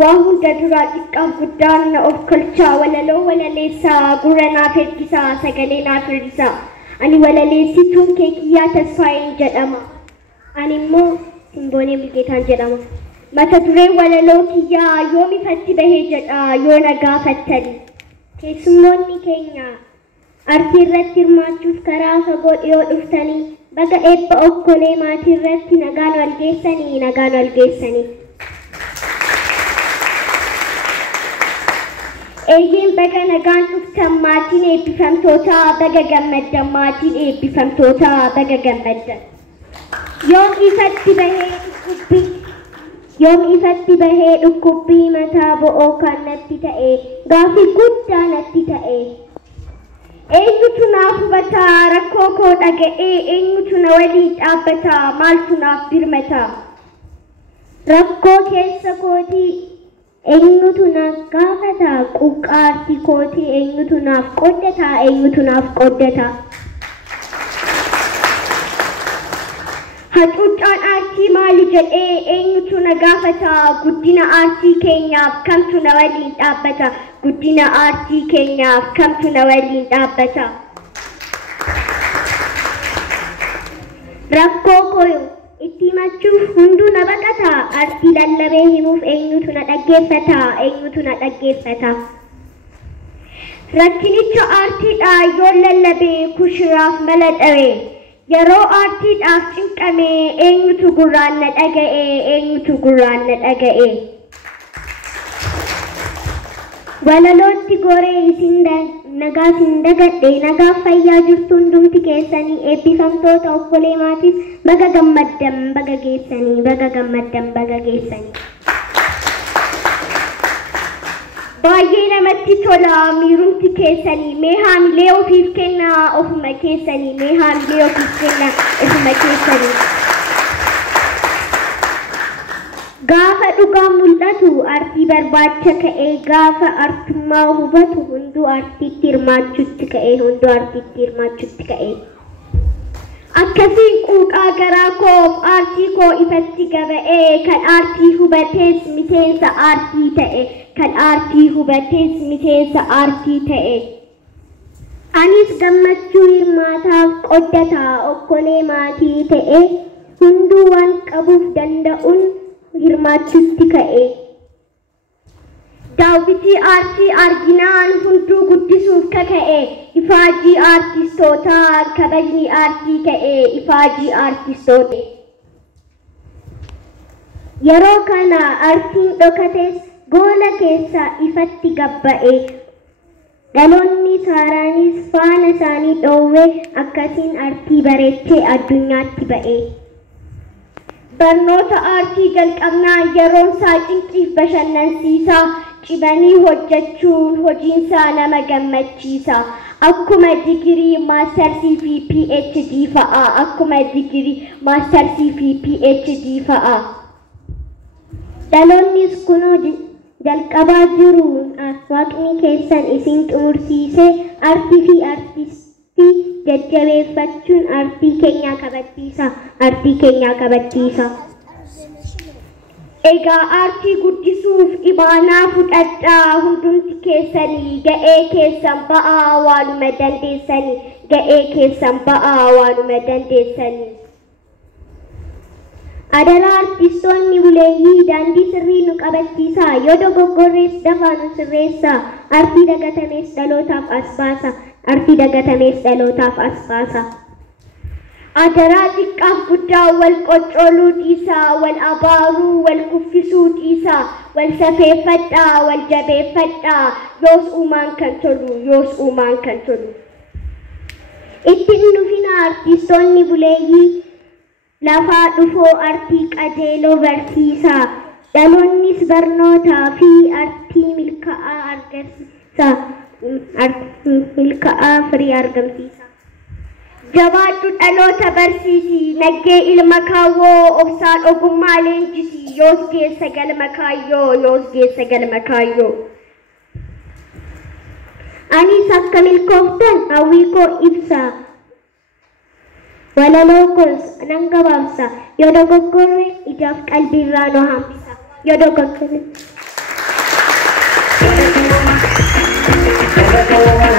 Wahun dadurat ikam gudan of kulcha walaloo walalesa gurana fedkisa sagalena firisa ani walalesi tun kekiya tasfayin jadama ani mo simbone bilgetan jadama mata dure walaloo kiya yomi fatti bahe jada yona gafattali keessummoonni keenya artii irratti hirmaachuuf karaa fagoo dhiyoo dhuftanii baga eebba okkolee maatii irratti nagaan walgeessanii Eeyyin baga nagaan dhuftan maatiin eebbifamtoota baga gammaddan maatiin eebbifamtoota baga gammaddan yoom ifatti bahee dhukkubbii mataa bo'oo kan natti ta'e gaafii guddaa natti ta'e eenyutu naaf hubataa rakkoo koo dhaga'ee eenyutu na waliin dhaabbataa maaltu naaf birmataa rakkoo keessa kootii eenyutu naaf gaafataa quqqaartii kootii eenyutu naaf qoddataa hacuuccaan aartii maali jedhee eenyutu na gaafataa guddina aartii keenyaaf kamtu na waliin dhaabbata guddina aartii keenyaaf kamtu na waliin dhaabbata rakkoo koo itti himachuuf hunduu na baqata aartii lallabee himuuf eenyutu na dhaggeeffata rakkinicha aartiidha yoon lallabee kushiraaf mala dhabe yeroo aartiidhaaf cinqame eenyutu gurraan na dhaga'e walalootti goree isin nagaa sin dagadhe nagaa fayyaa jirtu hundumti keessanii eebbifamtoota okkolee maatiif baga gammaddan baga geessanii baay'ee namatti tola miirumti keessanii mee haamilee ofiif kennaa ofuma keessanii gaafa dhugaa mul'atu aartii barbaacha ka'ee gaafa artummaa hubatu hunduu aartiitti hirmaachuutti ka'e akkasiin quuqaa garaa koof aartii koo ifatti gaba'ee kan aartii hubatees miseensa aartii ta'e anis gammachuu hirmaataaf qoddataa okkolee maatii ta'e hunduu waan qabuuf danda'uun hirmaachuutti ka'e daawwitii aartii arginaan hunduu guddisuuf kaka'e ifaajii aartistootaa kabajni aartii ka'e ifaajii aartistoota yeroo kana aartiin dhokates goola keessa ifatti gabba'e dhaloonni saaraanis faana isaanii dhoowwee akkasiin aartii bareechee addunyaatti ba'e barnoota aartii jalqabnaan yeroon isaa cinqiif bashannansiisa cibanii hojjechuun hojiinsaa nama gammachiisa akkuma digirii maastarsii fi PhD fa'a dhaloonnis kunoo jalqabaa jiruun waaqni keessan isin xumursiisee aartii fi aartistii jajjabeeffachuun aartii keenya kabachiisa egaa aartii guddisuuf imaanaa fudhadhaa hundumti keessanii ga'ee keessan ba'aa waanuma dandeessanii adaraa artistoonni buleeyyii daandii sirrii nu qabachiisaa yoo dogoggorrees dafaa nu sirreessaa aartii dagatamees dhalootaaf as baasa adaraa xiqqaaf guddaa wal qoccooluu dhiisaa wal abaaruu wal kuffisuu dhiisaa wal safeeffadhaa wal jabeeffadhaa yoos uumaan kan tolu itti hin dhufina artistoonni buleeyyii lafaa dhufoo aartii qajeeloo barsiisaa dhaloonnis barnootaa fi aartii milkaa'aa firii argamsiisa jabaadhu dhaloota barsiisi naggee ilma kaawwoo obsaan ogummaa leenjisi yoos geessa galma kaayyoo anis akka milkooftan hawwii koo ibsa walaloo koos nan gabaabsa yoo dogoggorre ijaaf qalbiirraa nu hambisa yoo dogoggorre Walaloo